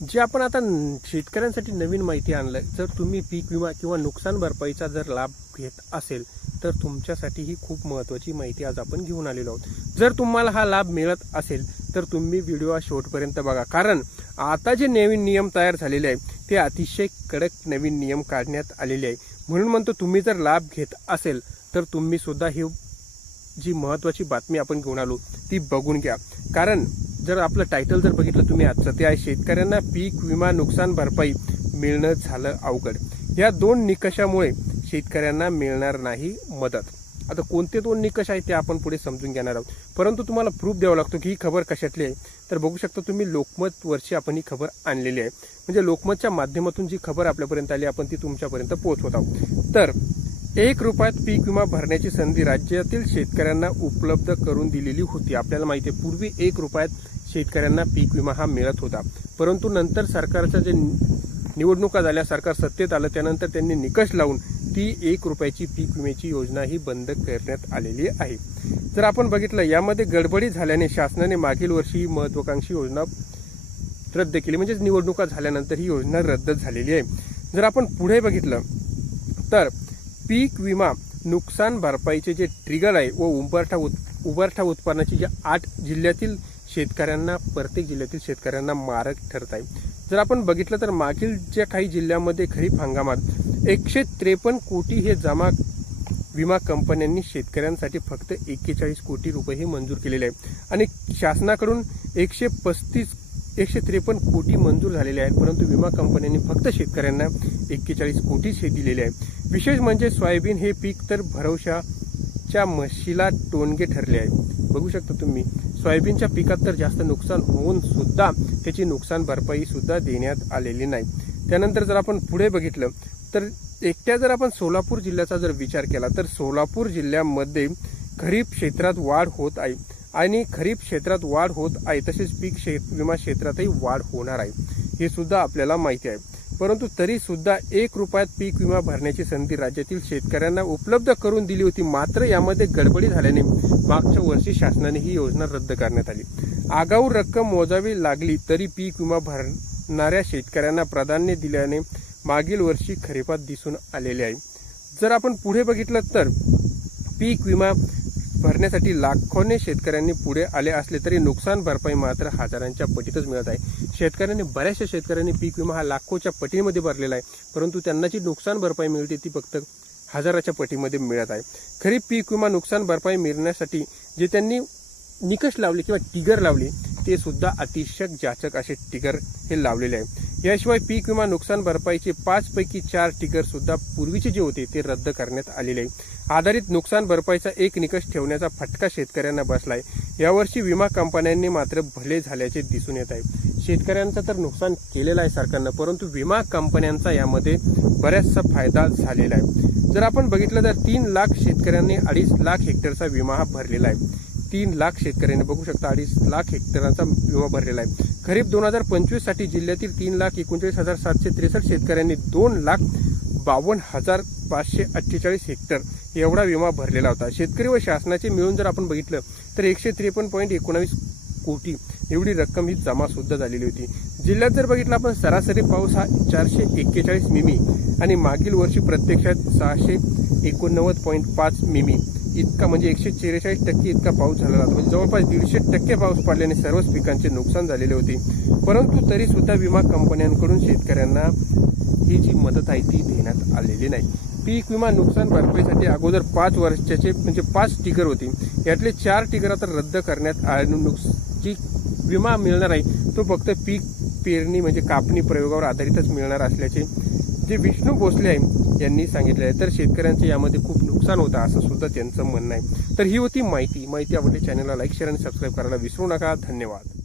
जे आपण आता शेतकऱ्यांसाठी नवीन माहिती आणलं, जर तुम्ही पीक विमा किंवा नुकसान भरपाईचा जर लाभ घेत असेल तर तुमच्यासाठी ही खूप महत्त्वाची माहिती आज आपण घेऊन आलेलो आहोत। जर तुम्हाला हा लाभ मिळत असेल तर तुम्ही व्हिडिओ शेवटपर्यंत बघा, कारण आता जे नवीन नियम तयार झालेले आहे ते अतिशय कडक नवीन नियम काढण्यात आलेले आहे। म्हणून म्हणतो तुम्ही जर लाभ घेत असेल तर तुम्ही सुद्धा ही जी महत्त्वाची बातमी आपण घेऊन आलो ती बघून घ्या। कारण जर आपलं टायटल जर बघितलं तुम्ही आजचं, ते आहे शेतकऱ्यांना पीक विमा नुकसान भरपाई मिळणं झालं अवघड। या दोन निकषामुळे शेतकऱ्यांना मिळणार नाही मदत। आता कोणते दोन निकष आहेत ते आपण पुढे समजून घेणार आहोत, परंतु तुम्हाला प्रूफ द्यावा लागतो की ही खबर कशातली आहे। तर बघू शकता तुम्ही लोकमत वरची आपण ही खबर आणलेली आहे, म्हणजे लोकमतच्या माध्यमातून जी खबर आपल्यापर्यंत आली आपण ती तुमच्यापर्यंत पोहोचवत आहोत। तर 1 रुपयात पीक विमा भरण्याची संधी राज्यातील शेतकऱ्यांना उपलब्ध करून दिलेली होती। आपल्याला माहिती आहे पूर्वी 1 रुपयात शेतकऱ्यांना पीक विमा हा मिळत होता, परंतु नंतर सरकारच्या जे निवडणुका झाल्या, सरकार सत्तेत आलं, त्यानंतर त्यांनी निकष लावून ती 1 रुपयाची पीक विम्याची योजना ही बंद करण्यात आलेली आहे। जर आपण बघितलं यामध्ये गडबडी झाल्याने शासनाने मागील वर्षी ही महत्त्वाकांक्षी योजना रद्द केली, म्हणजे निवडणुका झाल्यानंतर ही योजना रद्द झालेली आहे। जर आपण पुढे बघितलं तर पीक विमा नुकसान भरपाईचे जे ट्रिगर आहे व उंबरठा उत्पन्नाची जे 8 जिल्ह्यातील शेतकऱ्यांना, प्रत्येक जिल्ह्यातील शेतकऱ्यांना मारक ठरत आहे। जर आपण बघितलं तर मागील ज्या काही जिल्ह्यामध्ये खरीप हंगामात 153 कोटी हे जमा विमा कंपन्यांनी शेतकऱ्यांसाठी फक्त 41 कोटी रुपये हे मंजूर केलेले आहे आणि शासनाकडून 153 कोटी मंजूर झालेले आहेत, परंतु विमा कंपन्यांनी फक्त शेतकऱ्यांना 41 कोटीच हे दिलेले आहे। विशेष म्हणजे सोयाबीन हे पीक तर भरवशाच्या म्हशीला टोनगे ठरले आहे। बघू शकता तुम्ही सोयाबीनच्या पिकात तर जास्त नुकसान होऊन सुद्धा त्याची नुकसान भरपाई सुद्धा देण्यात आलेली नाही। त्यानंतर जर आपण पुढे बघितलं तर एकट्या जर आपण सोलापूर जिल्ह्याचा जर विचार केला तर सोलापूर जिल्ह्यामध्ये खरीप क्षेत्रात वाढ होत आहे आणि खरीप क्षेत्रात वाढ होत आहे, तसेच पीक विमा क्षेत्रातही वाढ होणार आहे हे सुद्धा आपल्याला माहिती आहे। परंतु तरी सुद्धा 1 रुपयात पीक विमा भरण्याची संधी राज्यातील शेतकऱ्यांना उपलब्ध करून दिली होती, मात्र यामध्ये गडबडी झाल्याने मागच्या वर्षी शासनाने ही योजना रद्द करण्यात आली। आगाऊ रक्कम मोजावी लागली तरी पीक विमा भरणाऱ्या शेतकऱ्यांना प्राधान्य दिल्याने मागील वर्षी खरीपात दिसून आलेले आहे। जर आपण पुढे बघितलं तर पीक विमा भरण्यासाठी लाखोने शेतकऱ्यांनी पुढे आले असले तरी नुकसान भरपाई मात्र हजारांच्या पटीतच मिळत आहे। शेतकऱ्यांनी, बऱ्याचशा शेतकऱ्यांनी पीक विमा हा लाखोच्या पटीमध्ये भरलेला आहे, परंतु त्यांना जी नुकसान भरपाई मिळते ती फक्त हजाराच्या पटीमध्ये मिळत आहे। खरीप पीक विमा नुकसान भरपाई मिळण्यासाठी जे त्यांनी निकष लावले किंवा टिगर लावले ते सुद्धा अतिशय जाचक असे टिगर हे लावलेले आहे। याशिवाय पीक विमा नुकसान भरपाईचे 5 पैकी 4 टिगर सुद्धा पूर्वीचे जे होते ते रद्द करण्यात आलेले आहे। आधारित नुकसान भरपाईचा एक निकष ठेवण्याचा फटका शेतकऱ्यांना बसलाय। यावर्षी विमा कंपन्यांनी मात्र भले झाल्याचे दिसून येत आहे। शेतकऱ्यांचं तर नुकसान केलेलं आहे सरकारनं, परंतु विमा कंपन्यांचा यामध्ये बराचसा फायदा झालेला आहे। जर आपण बघितलं तर 3 लाख शेतकऱ्यांनी 2.5 लाख हेक्टरचा विमा हा भरलेला आहे। 3 लाख शेतकऱ्यांनी बघू शकता 2.5 लाख हेक्टरांचा विमा भरलेला आहे। खरीप 2025 साठी जिल्ह्यातील 3,39,763 शेतकऱ्यांनी 2,52,548 हेक्टर एवढा विमा भरलेला होता। शेतकरी व शासनाचे मिळून जर आपण बघितलं तर 153.19 कोटी एवढी रक्कम ही जमा सुद्धा झालेली होती। जिल्ह्यात जर बघितलं आपण सरासरी पाऊस हा 441 मिमी आणि मागील वर्षी प्रत्यक्षात 689.5 मिमी इतका, म्हणजे 144% इतका पाऊस झाला होता, म्हणजे जवळपास 150% पाऊस पडल्याने सर्वच पिकांचे नुकसान झालेले होते। परंतु तरी सुद्धा विमा कंपन्यांकडून शेतकऱ्यांना ही जी मदत आहे ती देण्यात आलेली नाही। पीक विमा नुकसान भरपाईसाठी अगोदर 5 वर्षाचे म्हणजे 5 टिगर होते, यातले 4 टिगर आता रद्द करण्यात आले। जी विमा मिळणार आहे तो फक्त पीक पेरणी म्हणजे कापणी प्रयोगावर आधारितच मिळणार असल्याचे जे विष्णू भोसले आहे यांनी सांगितले आहे। तर शेतकऱ्यांचे यामध्ये खूप नुकसान होतं असं सुद्धा त्यांचं म्हणणं आहे। तर ही होती माहिती आवडली चॅनलला लाईक, शेअर आणि सबस्क्राईब करायला विसरू नका। धन्यवाद।